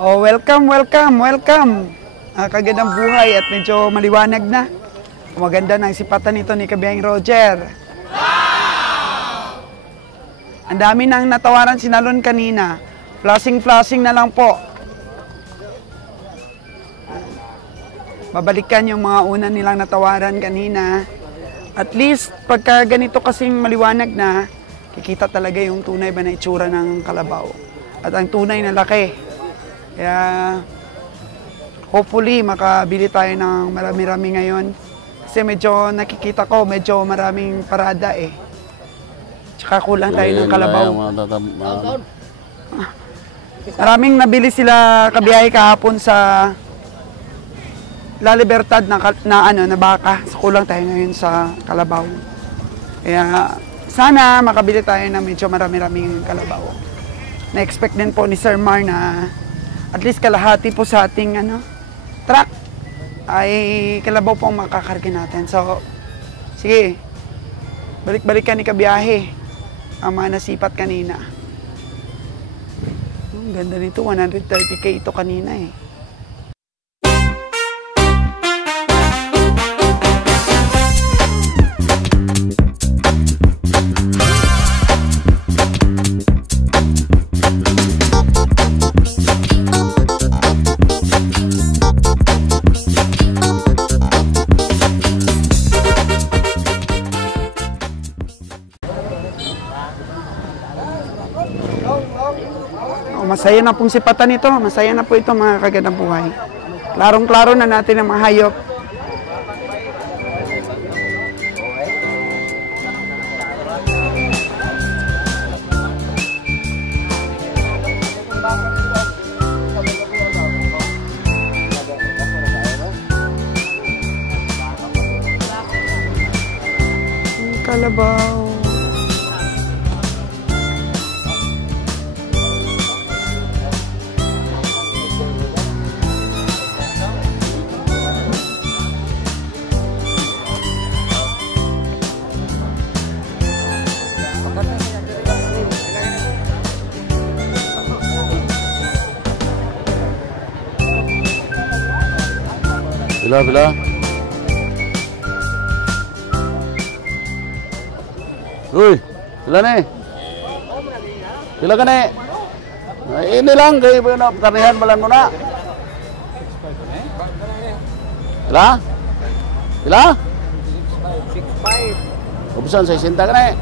Oh, welcome. Kagandang buhay at medyo maliwanag na. Maganda ng sipatan nito ni Kabihang Roger. Wow! Ang dami nang natawaran si Nalon kanina. Flashing na lang po. Babalikan yung mga una nilang natawaran kanina. At least, pagka ganito kasing maliwanag na, kikita talaga yung tunay ba na itsura ng kalabaw. At ang tunay na laki. Kaya, hopefully, makabili tayo ng marami-rami ngayon. Kasi medyo nakikita ko, medyo maraming parada eh. Tsaka kulang tayo ng kalabaw. Maraming nabili sila kabiyahe kahapon sa La Libertad na baka. So, kulang tayo ngayon sa kalabaw. Kaya sana makabili tayo ng medyo marami-raming kalabaw. Na-expect din po ni Sir Mar na at least kalahati po sa ating truck ay kalabaw po ang makakarga natin. So, sige, balik-balikan ni kabiyahe ang mga nasipat kanina. Ang ganda nito, 130K ito kanina eh. Masaya na pong sipatan ito. Masaya na po ito mga kagandang buhay. Klarong-klaro na natin ang mga hayop. Kalabaw. Bila. Uy, bila nih? Bila ka nih? Nah, ini lang kay karnihan balan mo na. Bila? 65. Ubusan sa 60 ka nih.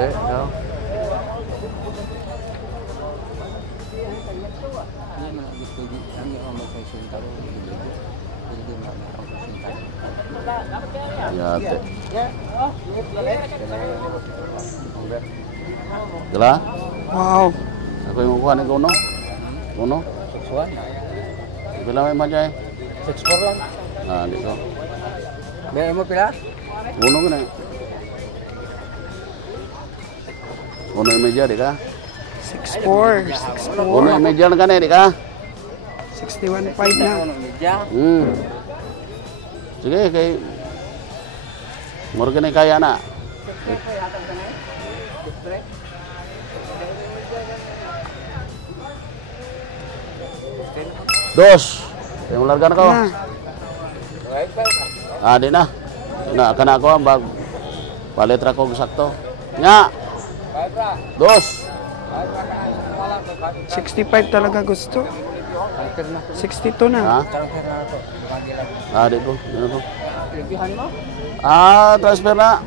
No. Yate. Gila? Wow. Ako yung kuha ni Kuno. Kuno? 61. Pila may majay? 64 lang. Nah, dito. May mo pila? Kuno ka na. Kuno yung medya, di ka? 64. Kuno yung medya na ka na, di ka? 61.5 na. Sige, kay murag na kaya na. Dos. Kaya mulargan ko. Di na. Kana ko bag palit ra ko sakto. Nya. Dos. 65 talaga gusto. 62 na. Di ko. Ano ko? Transfer na.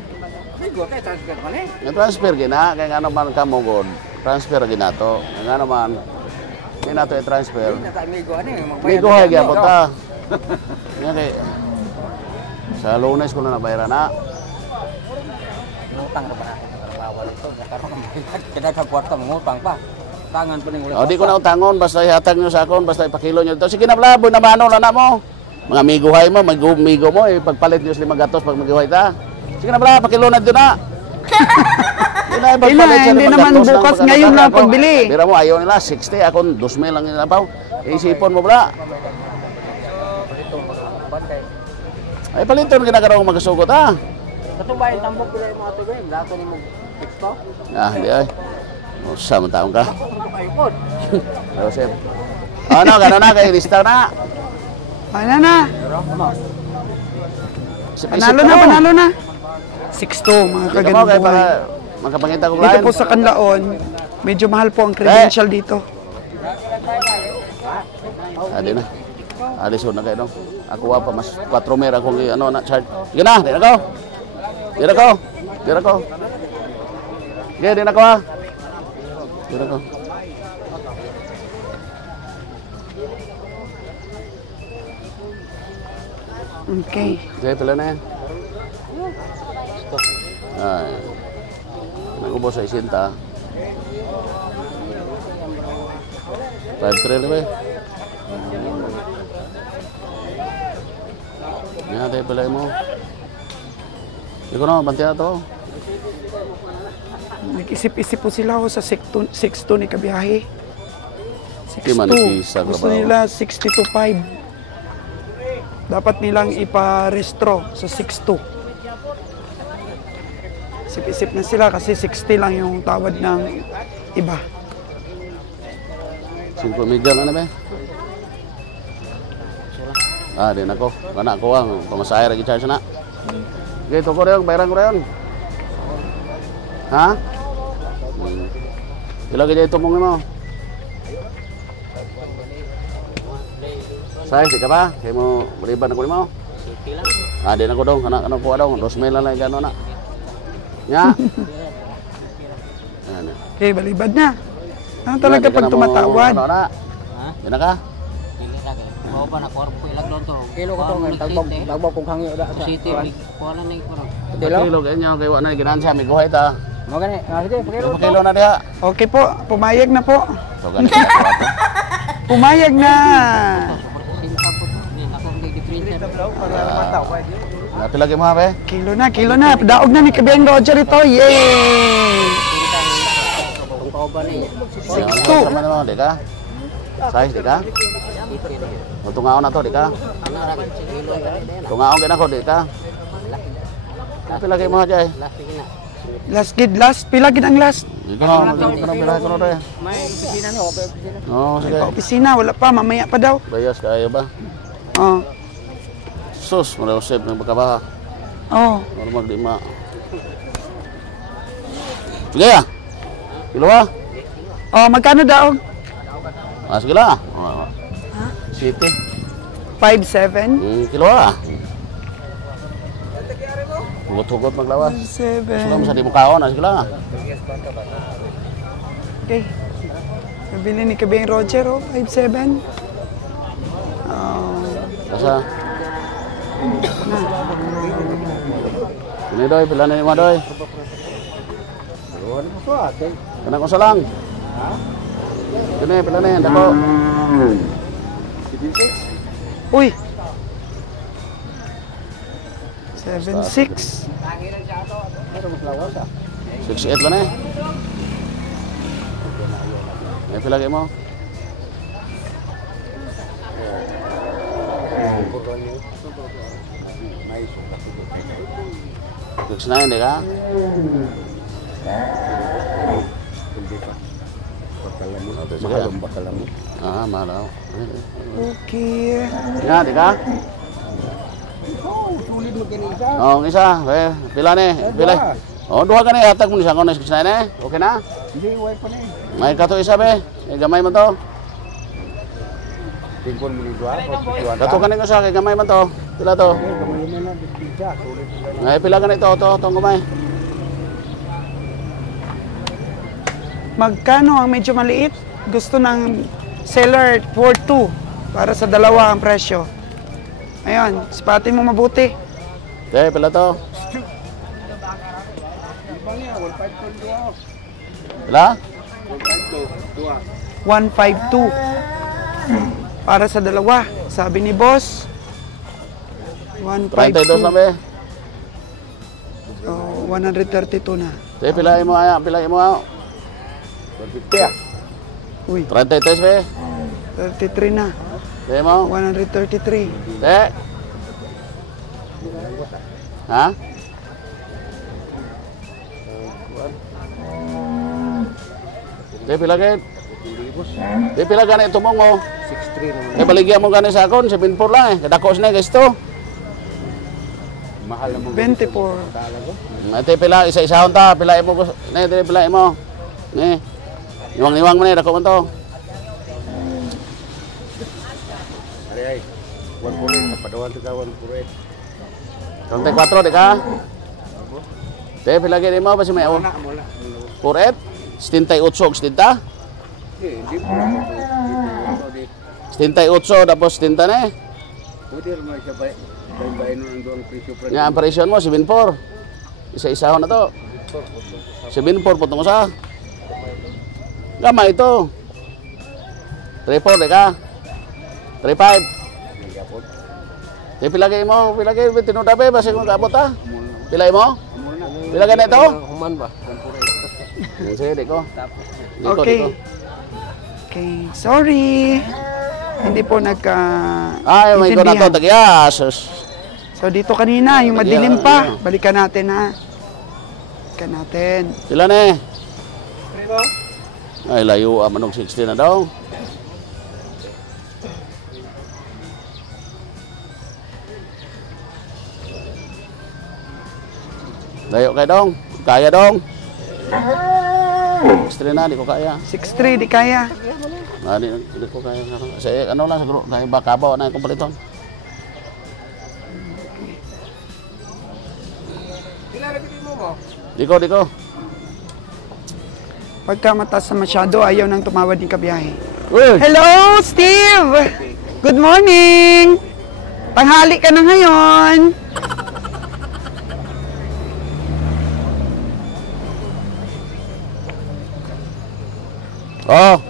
Transfer gina, kaya nga naman ka mo god. Transfer gina to. Kaya nga naman, hindi na to i-transfer. Migo hay gaya po ta. Kaya kay, sa Lunes ko na nabayaran na. Ngutang na ba natin? Bawal ito. Kada kagwarta, mangutang pa. Tangan pa ning ulit. Di ko na utangon, basta ihatag nyo sa akon, basta ipakilo nyo dito. Sige na pala, na mano na mo. Mga miguhay mo, migo mo, pagpalit nyo 5 gatos pag miguhay ta. Sige na pala, pakilo na dito na. Hindi naman bukas ngayon lang pagbili. Bira mo, ayaw nila, 60, akon 2,000 lang nila pa. Isipon mo pala. Ay, paliton ginagawa kong magasugot ha. Katubayan tambok pila yung mga tubig, dato ni mo Ah, di ay. Usa man taong ka. Joseph. Ano, gano'n na, kay lista na. Ano na? Panalo na. 6-2, mga Hindi ka mo, kaya para kaganabuhay. magkapangita ko Dito po sa Canlaon, medyo mahal po ang credential dito. Adi na. Alisod na kayo, no? Ako pa, mas 4 mer akong ano, na charge. Sige na, di na ko. Di na ko. Di na ko. Sige, di na ko, ha. Di na ko. Okay. Sige, pila na yan. Ay. Nag-ubos sa isinta. 5-3 na ba eh? Yan, tayo pala mo. Hindi ko na, bantiya to. Nag-isip-isip po sila sa 6-2 ni Kabiyahe. Di manipis sa Gusto trabaho. nila 60-5. Dapat nilang ipa-restro sa 6-2. Isip-isip na sila kasi 60 lang yung tawad ng iba. 5 media na ba? Ah, din ako. Kana ko ang pamasahe ra gi-charge na. Okay, to ko rin, bayaran ko rin. Ha? Ilagay dito tumong mo. Say, di ka ba? Kaya mo, maliban ako mo. Ah, din ako dong, kana po dong, 2,000 lang gano'n na. Nya. Ano? Okay, balibad na. Ano talaga pag tumatawad? Ano na? Di na ka? Mau ba na korpo ilag doon to? Kilo ko to nga tagbog kong hangyo da sa. City kuala na ko. Kilo ganyan kay wa na ginansya mi guhay ta. Mo gani. Sige, pakilo. Kilo na diha. Okay po, pumayag na po. So ganito ako. Pumayag na. Napila kay mo ha be? Kilo na. Daog na ni Kabiyang Roger ito. Yay! Kung kauban ni. 6-2. Sama mo, di ka? Size di ka? Tungaon na to, di ka? Tungaon gina ko, di ka? Napila kay mo ha jay? Last gid, last. Pila gid ang last. Di ko na, bilahay ko na to eh. May opisina ni, ope opisina. Oo, sige. Pa opisina, wala pa. Mamaya pa daw. Bayas kayo ba? Oh. Sus, marausip ng pagkabaha. Oh. Normal di ma. Sige ya? Kilo ha? Oh, magkano daog? Ah, sige lang. City. 5-7. Kilo ha? Hugot-hugot maglawas. 7. Sulam sa di mo kaon, sige lang. Okay. Nabili ni Kabiyang Roger, oh. 5-7. Oh. Basta. Ini doy, pila na ni mo doy. Kana ko sa lang. Kini pila na yan, dako. Uy! 7-6. 6-8 lang eh. May pila kayo mo? Six na hindi ka? Ah, mahal ako. Okay. Nga, di ka? Oo, isa. Pila ni? Pila. Oo, duha ka ni. Hatag mo ni siya ko na 6 na eh. Okay na? Hindi way pa ni. May kato isa be. Gamay man to. Tingkon mo ni dua. Kato ka ni ko sa kay gamay man to. Pila to? Ngay pila ka ni to tong gamay. Magkano ang medyo maliit? Gusto ng seller 4-2 para sa dalawa ang presyo. Ayun, sipatin mo mabuti. Okay, pila to? Pila? 152 para sa dalawa. Sabi ni boss, 32 na 152. be. So, 132 na. Okay, pila mo aya, pila mo aya. 150. Uy, 33 be. 33 na. Okay mo? 133. Okay. Ha? Di pila gid. Di pila gani tumong mo. 6'3 naman. Kay baligyan mo gani sa akon 74 lang eh. Kadako na guys to. Mahal naman. 24. Talaga. Ate pila isa-isahon ta, pila mo ne dire pila mo. Ni. Iwang-iwang mo ni dako man to. Ari ay. 1 kapadawan to ka 1 34 di ka. Te pila gid mo basi may Mula. Kuret. 78 60. Hindi po. 78 tapos 70 na eh. Pwede rin mo siya bayin nun ang presyo pa. Nga ang presyon mo 74. Isa-isahon na to. 74 po mo sa. Gamay ito. 34 di ka. 35. Pilagay mo, pilagay tinudabe basi kung kaabot ha. Pilay mo? Pilagay na ito? Human ba? Sige, diko. Okay. Okay, sorry. Hindi po Ay, may ko na to, tagyas. So dito kanina, yung madilim pa. Balikan natin ha. Balikan natin. Pila na eh? Ay, layo manong 60 na daw. Layo kay dong. Kaya dong. 60 na, di ko kaya. 6'3", di kaya. Di ko kaya. Sa ano lang siguro, kaya bakabaw na yung kumpaliton. Diko. Pagka mataas na masyado, ayaw nang tumawad yung kabiyahe. Uy! Hello, Steve! Good morning! Tanghali ka na ngayon. Oh!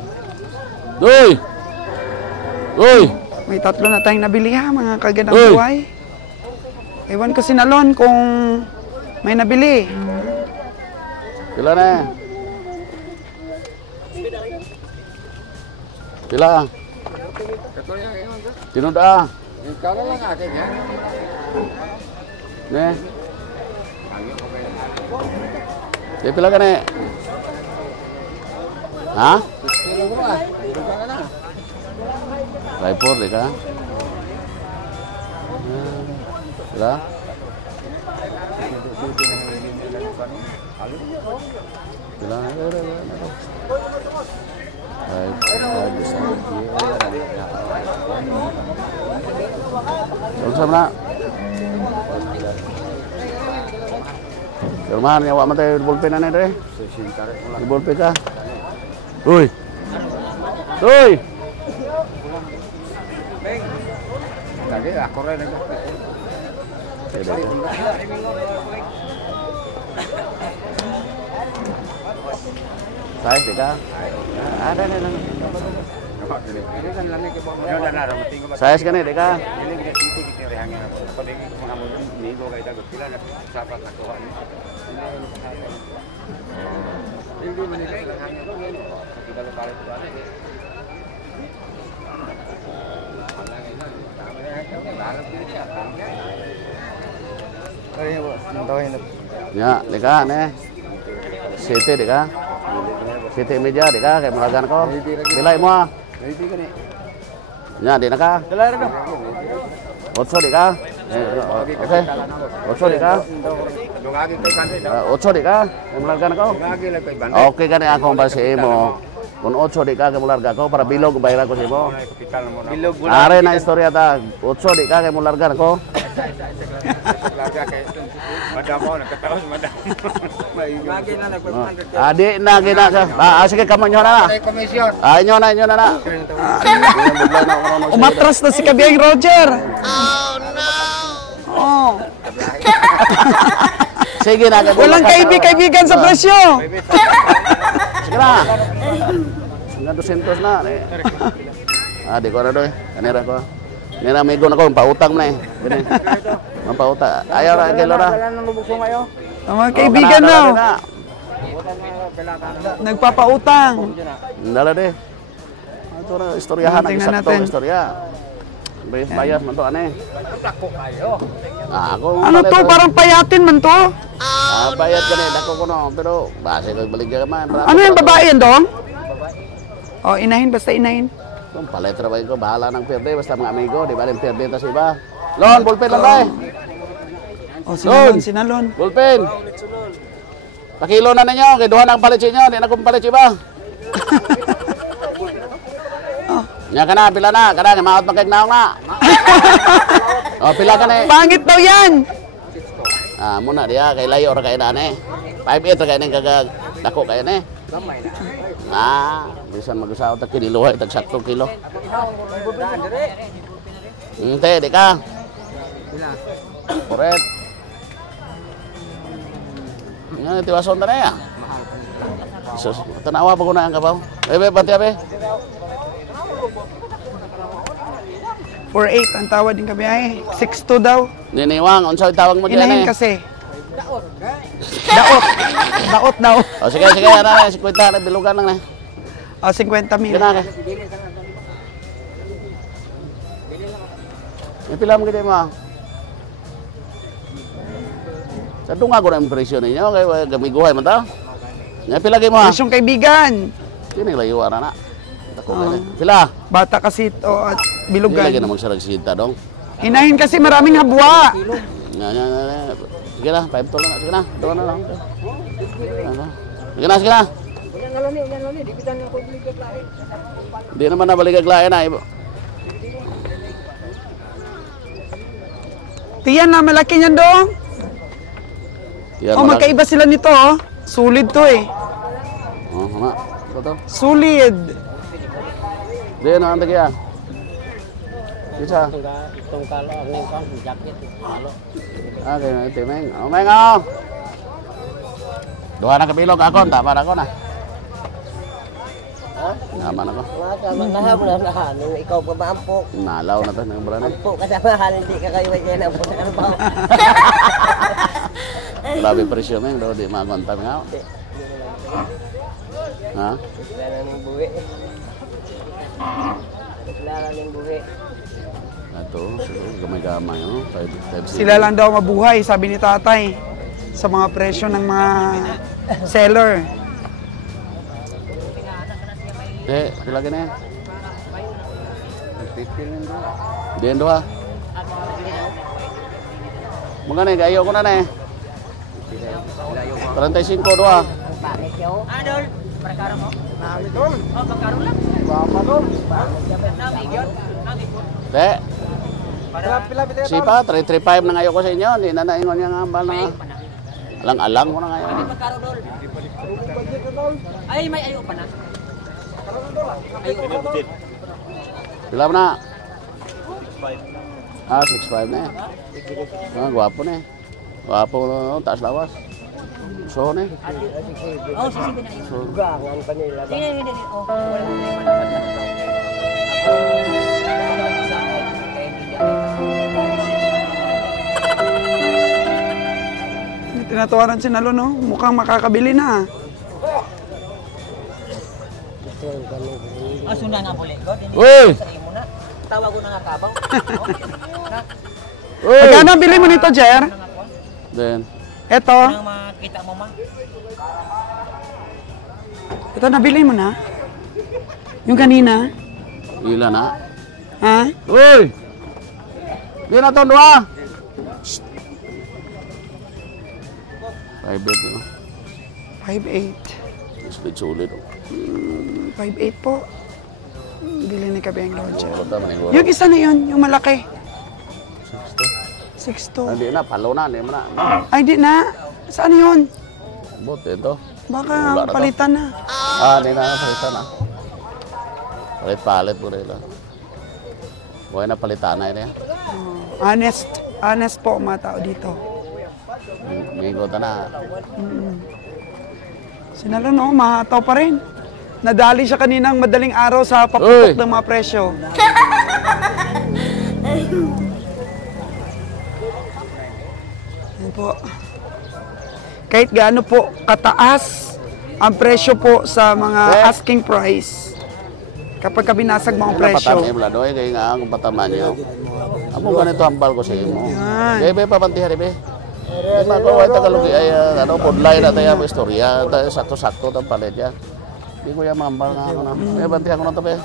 Uy! Uy! May 3 na tayong nabili ha, mga kagandang Uy! buhay. Ewan ko sinalon kung may nabili. Pila na eh? Pila? Tinuda. Ikaw na lang akin yan. Ne? Di pila ka na eh? Ha? Kilo mo ah. Ikaw ka na. Raipur di ka? Pila? Pila na? Sama na. Firman, nyawa mo tayo bulpen na deh. Bulpen ka. Uy. Uy. Lagi ako rin. Size di ka? Ada na lang. Size ka na di ka? Ya, di ka ne. City di ka? City meja di ka kay mulagan ko. Bilay mo ah. Ya, di na ka? Otso di ka? Okay. Otso di ka? Otso di ka? Kay mulagan ko. Okay ka na akong basi mo. Kung 8 di ka kay mularga ko para bilog bayra ko simo. Bilog Are na istorya ta. 8 di ka kay mularga ko. Madam mo, nakataos madam. Lagi na nag-100. Adi na gina ka. Sige kamo nyo na. Komisyon. Inyo na. Umatras na si Kabiyang Roger. Oh, no! Oh. Sige na. Walang kaibigan sa presyo. Sige na. Hanggang 200 na. Di ko na doy. Kanira ko. Nira may na ko. Pautang mo na eh. Gini. Pautang. Ayaw na. Kilo na. Ang mga kaibigan na. Nagpapautang. Dala de. Ito na. Istoryahan. Tingnan Nagisakto. natin. Istorya. Bayas man to. Ano eh. Ako. Ano to? Parang payatin man to. Bayad ka na. Dako ko no. Pero base ko balik ka man. Ano yung babae yan, Dong? O, inahin, basta inahin. Kung palit trabahin ko, bahala ng perde, basta mga amigo, di ba rin perde tas iba. Lon, bullpen lang tayo. O, sinalon, sinalon. Bullpen. Pakilo na ninyo, kay duha ng palit inyo, di na kong palit iba. Nya ka na, pila na, kada, maot magkagnaong na. O, pila ka na eh. Pangit daw yan! Ah, muna dia, kay layo ra kay na eh. 5'8 ra kay ning kagag dako kay na eh. Bisan mag-usaw ta kiniluhay tag sakto kilo. Ente, di ka. Correct. Nya tiwason ta na ya. Sus, tanawa pa ko na ang kabaw. Bebe, pati abe. 4'8 ang tawad din kami ay. 6'2 daw. Niniwang, unsa tawag mo diyan Inahin eh? kasi. Daot. Daot daw. O sige, sige, ana na 50 na bilugan lang na. O, 50 mil. Gana ka. May pila mo gid mo. Sa dunga ko na ang presyo ninyo kay gamiguhay man ta. Nga pila gid mo ha? Presyong kaibigan. Kini layo ara na. Dako gani. Pila? Bata kasi ito at Pila bilugan. gid na magsarag sinta dong. Inahin kasi maraming habwa. Nga. Sige na, 5 to lang. Sige na, doon na lang. Sige na, sige na. Di naman nabaligag lain na. Tiyan na, malaki niyan dong. Yan, Oh, magkaiba sila nito oh. Sulit to eh. Oh, hama. Ito to. Sulit. Di na, ang tagiya. Isa. Itong kalo ang nengkang jacket kalo. Okay, na ito, Meng. Oh, Meng, oh. Duha na kabilog ako, tama na ako na. Tama na ko. Naham na nung ikaw pa maampok. Nalaw na to ng brand. Ampok ka sa mahal, hindi ka kayo ay na po sa ba. Grabe presyo, Meng. Daw di makontan nga. Ha? Wala ning buwi. Wala ning buwi. Ito, gamay-gamay, no? 5 Sila lang daw mabuhay, sabi ni tatay. Sa mga presyo ng mga seller. Pila gini. Diyan doha. Mga na, gayo ko na na eh. 35 doha. Adol, perkara mo? Betul. Oh, perkara lang. Bapak dong. Sipa, 335 na ngayon ko sa inyo. Hindi na naingon yung ambal na. Alang-alang ko na ngayon. Perkara dol. Ay, may ayo pa na. Pila mo na? 6'5 na eh. Gwapo na eh. Gwapo na, taas lawas. So na eh. Oh, sisipin na ayo. Gangan pa nila. Hindi. Oh, wala mo Tinatawaran si Nalo, no? Mukhang makakabili na. Sundan nga boleh. Uy! Tawag ko na nga kabaw. Uy! Magkano bili mo nito, Jer? Then, Eto. Nang makita mo ma. Ito, nabili mo na? Yung kanina? ila na. Ha? Uy! Di na to, dua! 5'8 no? 5'8". Speed sulit. 5'8 po. Bili ni Kabeng Roger. Punta maniguro. Yung isa na yun, yung malaki. 6'2". Hindi na, palo na, hindi mo na. Ay, di na. Saan yun? Bot, ito. Baka Wala na to. palitan na. Hindi na, palitan na. Palit-palit po rin. Buhay na palitan na yun. Honest po ang mga tao dito. Mingot na. Sinalo, no? Mahataw pa rin. Nadali siya kaninang madaling araw sa paputok Uy! ng mga presyo. Yan po. Kahit gaano po kataas ang presyo po sa mga asking price. Kapag kabinasag mga presyo. Napatan mo lang doon, kaya nga ang pataman niyo. Amo ganito hambal ko sa imo. Yan. Bebe, papantihan be. Di ba ko ay Tagalog ay pudlay na tayo ang istorya, tayo sakto-sakto tang palit ya. Di ko yung mambal nga ako na. Eh, bantihan ko na to, pe.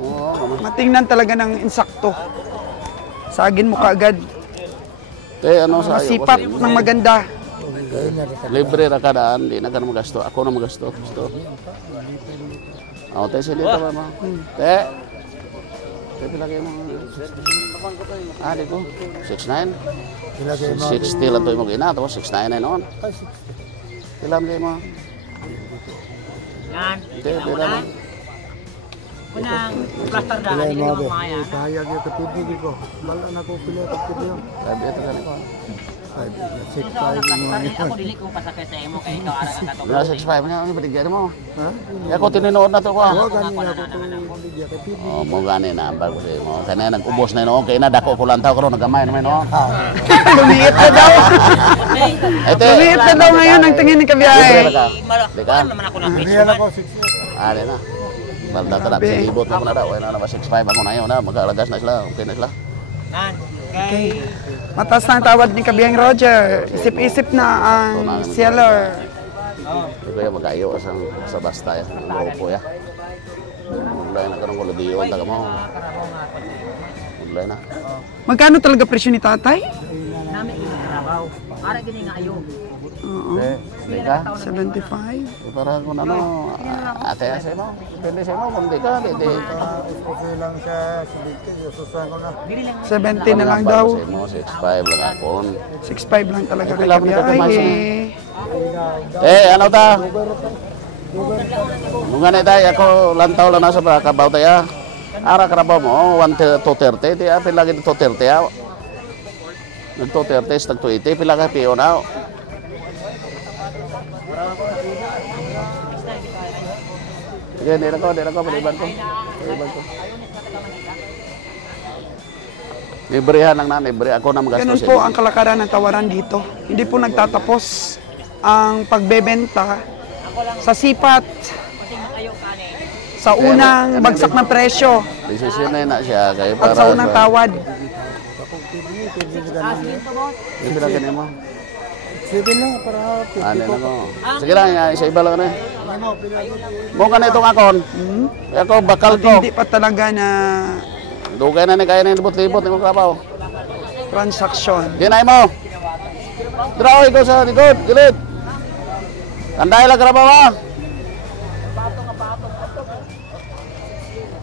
Oo, naman. Matingnan talaga ng insakto. Sagin mo kaagad. Eh, ano sa Masipat ng maganda. Libre ra kadaan, di na ka na magasto. Ako na magasto. Gusto. Te, sili ito ba mo? Te. Te, pila kayo mo? Di ko. 6'9"? 60 lang ito yung mag-ina. Tapos 6'9" na noon. Pila mo kayo mo? Yan. Te, pila mo. Unang plaster dah di mo maya. Bahaya dia ke TV ko. Bala na ko pila ka video. Sabi ito ka ko. Ako dili ko pasakay sa imo kay ikaw ara ka to. Wala 6'5" nga, ano baligyan mo? Ha? Ako tininood na to ko. Wa gani na ko video ke TV. Oh, mo gani na ambal ko mo. Kana nag-ubos na noon kay na dako ko lang taw karon nagamay naman no. Lumiit na daw. Ete. Lumiit na daw ngayon ang tingin ni Kabiyahe. Deka. Naman ako ng Real ako 6. Ari na. Balda ta si ibot mo na daw. Ay na 6'5" ako na yun na magkalagas na sila. Okay na sila. Nan. Okay. Mataas na ang tawad ni Kabiyang Roger. Isip-isip na ang seller. Ito yung magayo sa basta ya. Ang grupo ya. Mulai na karong kolodiyon taga mo. Mulai na. Magkano talaga presyo ni tatay? Nami trabaho. Ara gini nga ayo. Oo. Deka. 75. Para kung ano, ate sa mo. Depende sa mo kung di ka, di. Okay lang sa silike, sususan ko na. 70 na lang daw. 6'5" lang ako. 65 lang talaga kay Kailangan nito Kabiyahe. Ano ta? Nungan na tayo, ako lantaw lang nasa kabaw tayo. Ara karabaw mo, 1 to 30, di apil lagi 230 ya. Nag-230, nag-280, pila ka piyo na. Sige, di na ko, paliban ko. Librehan lang na, libre. Ako na magasto Ganun po ang kalakaran ng tawaran dito. Hindi po nagtatapos ang pagbebenta sa sipat, sa unang bagsak ng presyo, Desisyon na siya. Kaya at sa unang tawad. Yung pinagin mo. Sige na para Ano na mo. Sige lang, isa iba lang na. Mo ka na itong akon. Ako, bakal ko. Hindi pa talaga na Dugay na ni kaya na libot-libot ni mo kapaw. transaksyon. Ginay mo. Draw ikaw sa likod, gilid. Tanday lang karabaw ha.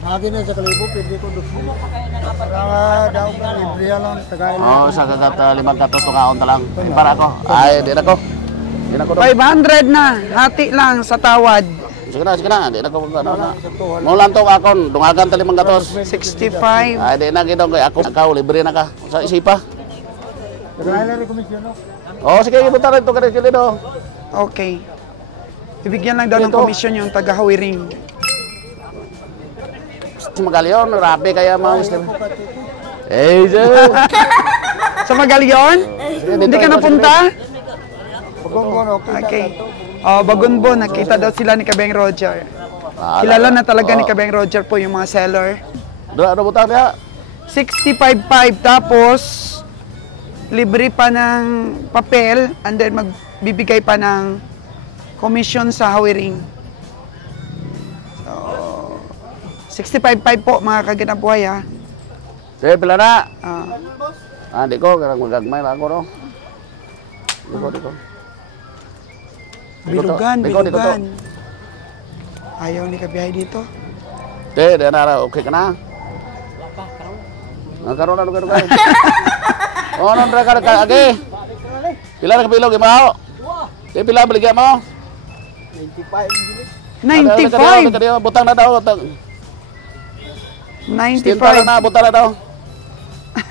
Hagi na sa kalibo, pwede ko doon. Para daw ka libre lang, tagay lang. Oo, sa kagat 5 katos to kaon talang. Para ako. Ay, di na ko. Di na ko. 500 na, hati lang sa tawad. Sige na. Di na ko ano na. Mo lang to akon, dungagan ta 5 katos. 65. Ay, di na gidong kay ako. Ikaw libre na ka. Sa isipa. Tagay lang rin komisyon, no? Oh, sige, ibutan ito ka rin do. Okay. Ibigyan lang daw ng komisyon yung taga-Hawiring. Magalyon, rabi kaya mga gusto. Eh, Joe. Sa Magalyon? Hindi ka napunta? Pagkong Okay. Oh, Bagunbo, nakita daw sila ni Kabeng Roger. Kilala na talaga ni Kabeng Roger po yung mga seller. Ano butang niya? 65.5 tapos libre pa ng papel and then magbibigay pa ng commission sa Hawiring. So, 65.5 po mga kaganabuhay ha. Sige, pila na. Ah, Di ko, karang magagmay lang ako, no? Di ko. bilugan. Dito. Ayaw ni Kabiyahe dito. Di na, okay ka na? Nagkaroon na, lugar. Oh, nandra ka, agi. Pila na kapilog, imaw. Di, pila, baligyan mo. 95. Butang na daw. 95. Stinta lang na, butang na daw.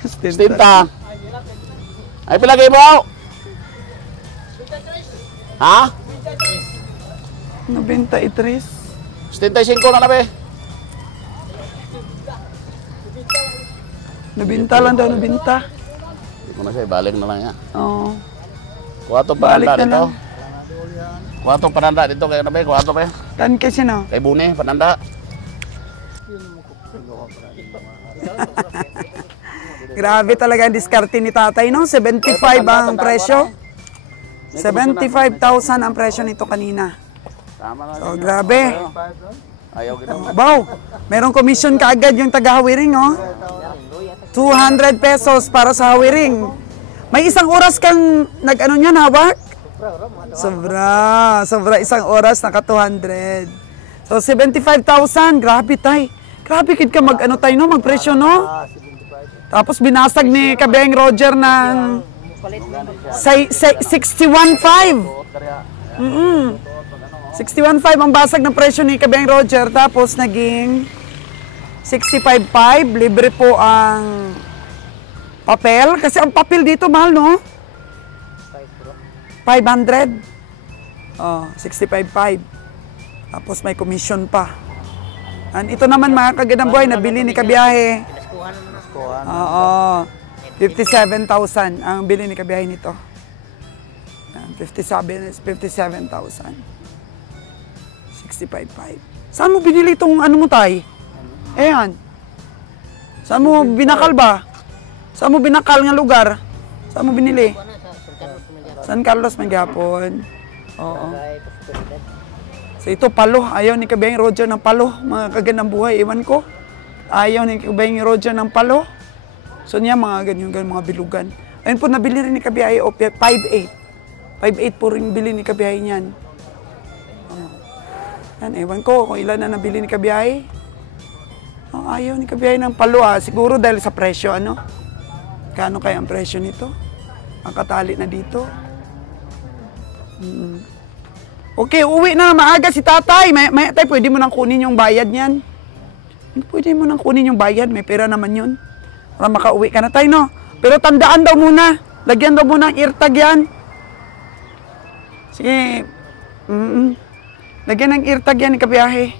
Stinta. Ay, pila kayo mo. Ha? 93. 75 na be. Nabinta lang daw, nabinta. Hindi ko na siya, balik na lang yan. Oo. Kuwato Balik pananda na dito. lang. Kuwato pananda dito kayo na be, kuwato be. Tan kasi no? Kay Bune, pananda. Grabe talaga ang diskarte ni tatay, no? 75 ang presyo. 75,000 ang presyo nito kanina. Tama na. So, din yun. grabe. Ayaw ginawa. Wow, merong commission kaagad yung taga-Hawiring, oh. 200 pesos para sa Hawiring. May isang oras kang nag-ano niyan, hawak? Sobra isang oras, naka 200. So, 75,000, grabe tay. Grabe kid ka mag-ano tayo, no? Mag-presyo, no? Tapos binasag ni Kabeng Roger ng 61.5. 61.5 ang basag ng presyo ni Kabeng Roger. Tapos naging 65.5. Libre po ang papel. Kasi ang papel dito mahal, no? 500. Oh, 65.5. Tapos may commission pa. And ito naman mga kagandang buhay, nabili ni Kabiyahe. Oo. 57,000 ang bili ni Kabiyahe nito. 57,000. 65.5. Saan mo binili itong ano mo, tay? Ayan. Saan mo binakal ba? Saan mo binakal nga lugar? Saan mo binili? San Carlos, Magyapon. Oo. So ito, palo. Ayaw ni Kabeng Roger ng palo. Mga kagandang buhay, iwan ko. Ayaw ni Kabeng Roger ng palo. So niya, mga ganyan, mga bilugan. Ayun po, nabili rin ni Kabiyahe, 5.8. 5.8 po rin bili ni Kabiyahe niyan. Yan, ewan ko kung ilan na nabili ni Kabiyahe. Ayaw ni Kabiyahe ng palo, siguro dahil sa presyo, ano? Kano kaya ang presyo nito? Ang katali na dito. Okay, uwi na maaga si tatay. May tay, pwede mo nang kunin yung bayad niyan. Pwede mo nang kunin yung bayad, may pera naman yun. Para makauwi ka na tayo, no? Pero tandaan daw muna. Lagyan daw muna ang eartag yan. Sige. Lagyan ng eartag yan ni Kabiyahe.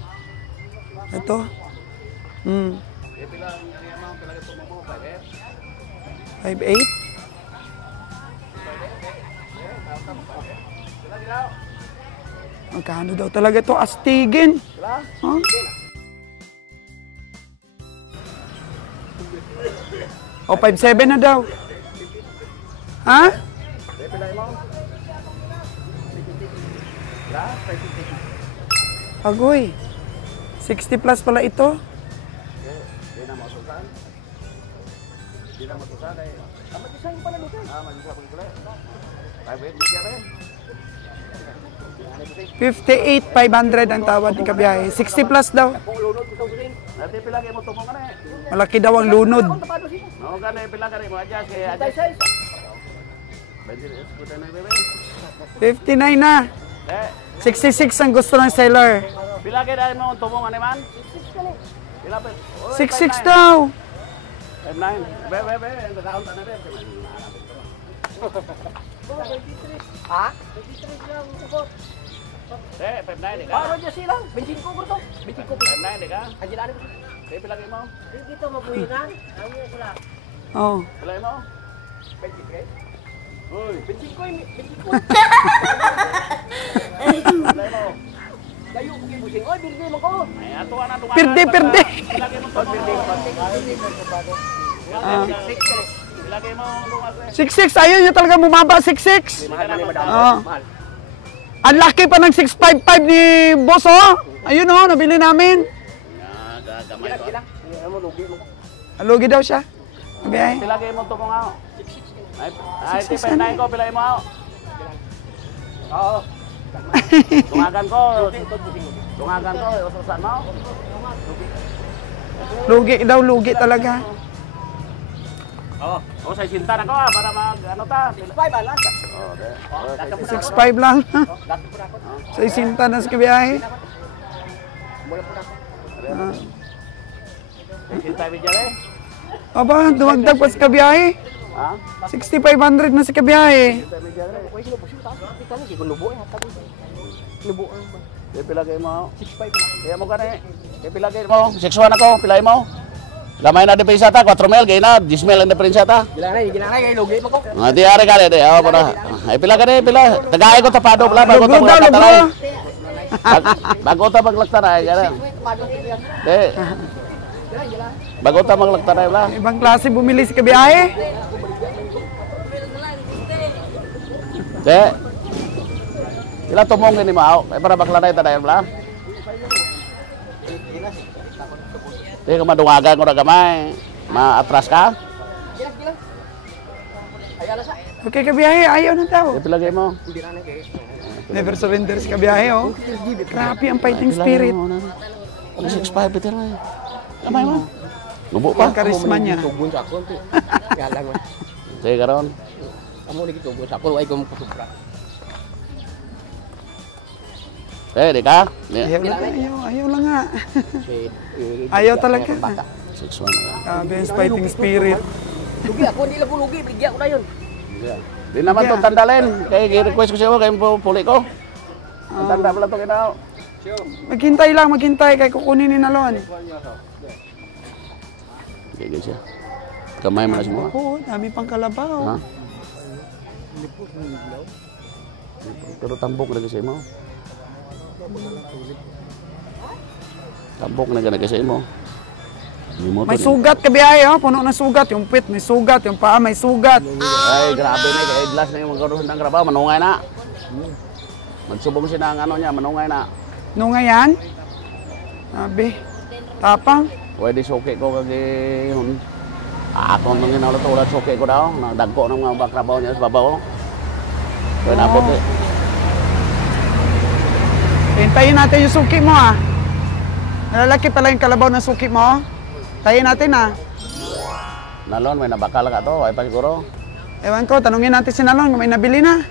Ito. 5.8. Magkano daw talaga ito? Astigin. Huh? O, 5.7 na daw. Ha? Agoy. 60 plus pala ito. Hindi na matusan. Hindi na matusan. Mag-isa yung pala dito. Mag-isa po ito. 5.8 media rin. 58,500 ang tawad ni Kabiyahe. 60 plus daw. Nanti pilagi mo tumong ka na eh. Malaki daw ang lunod. Oo ka na, pilagi rin mo. Adjust kaya adjust. 59 na. 66 ang gusto ng seller. Pilagi rin mo tumong ka naman. 66 daw. 5.9. Bebe. Nakakunta na rin. Ha? 23 lang support. 5.9 ka. Para dyan silang. 25 ko to. 25 ko. 5.9 ka. Andiyan ko. Pilagi mo. Dito mabuhinan. Ang mo sila. Oh. Pilagi mo. 23. Uy. 25. Pilagi mo. Layo ko kay busing. Oy, bilgay mo ko. Ay, atuwa na tumakan. Pirde. Pilagi mo tumong. Pilagi mo lumas eh. 66. Ayaw niya talaga bumaba. 66. Oo. Ang laki pa ng 655 ni boss, oh. Ayun, oh. Nabili namin. Gagamay ko. Alugi daw siya. Kabiyahe. Pilagi mo tumong ako. Ay, 5.9 ko. Pilagi mo ako. Oo. Tungagan ko. Ususan mo. Lugi talaga. O, sa isinta na ko para mag, ano ta. 5 alas. 6.5 lang. Sa isinta na sa Kabiyahe. Isinta video eh. Aba, dumagdag pa sa Kabiyahe. Ha? 6,500 na sa Kabiyahe. Pilagay mo. 6.5 na. Kaya mo ka na eh. Pilagay mo. 6.1 ako. Pilay mo. Lamay na depensa ta. 4 mil. Gaya na. 10 mil ang depensa ta. Gilanay kay lugi mo ko. Di ari ka rin. Awa po na. Ay pila ka rin. Pila. Tagaay ko tapado pala. Bago ta maglakta na. Bago ta maglakta na. Bago ta maglakta na. Ibang klase bumili sa Kabiyahe. Ila tumong gini mau, para bakla na itaday bla. Di ka madungagan ko na gamay. Maatras ka? Okay, kabiyahe, ayaw na daw. Ito lagay mo. Never surrender si kabiyahe, oh. Grabe ang fighting spirit. Ano 6'5" ito na. Kamay mo. Lubo pa. Ang karisma niya. Tugon sa ako. Kaya lang. Sige karon. Kamu lagi tugon sa ako. Ay, kung kusubra. Di ka? Ayaw lang nga. Ayaw talaga. 6'1". Grabe ang fighting spirit. Lugi ako, hindi lang ko lugi. Bigyan ko na yun. Di naman itong tandalin. Kaya i-request ko siya mo, kaya puli ko. Ang tanda pala ito kinaw. Maghintay lang, maghintay. Kaya kukunin ni Nalon. Sige siya. Kamay mo na siya mo. Oo, dami pang kalabaw. Ha? Pero tambok na kasi mo. Tambok na kasi mo. May sugat kabiyahe, oh. Puno na sugat. Yung pit may sugat. Yung paa may sugat. Ay, grabe na. Kaya glass na yung magkaroon ng grabaw. Manungay na. Magsubong siya ng ano niya. Manungay na. No nga yan? Sabi. Tapang. Pwede suki ko kagi yun. Ako nang ginaulat-ulat suki ko daw. Nagdagko ng mga bakrabaw niya sa babaw. Kaya nabot eh. Hintayin natin yung suki mo, ah. Nalalaki pala yung kalabaw na suki mo. Tayin natin, ah. Nalon, may nabakal ka to. Ay pa siguro. Ewan ko, tanungin natin si Nalon kung may nabili na.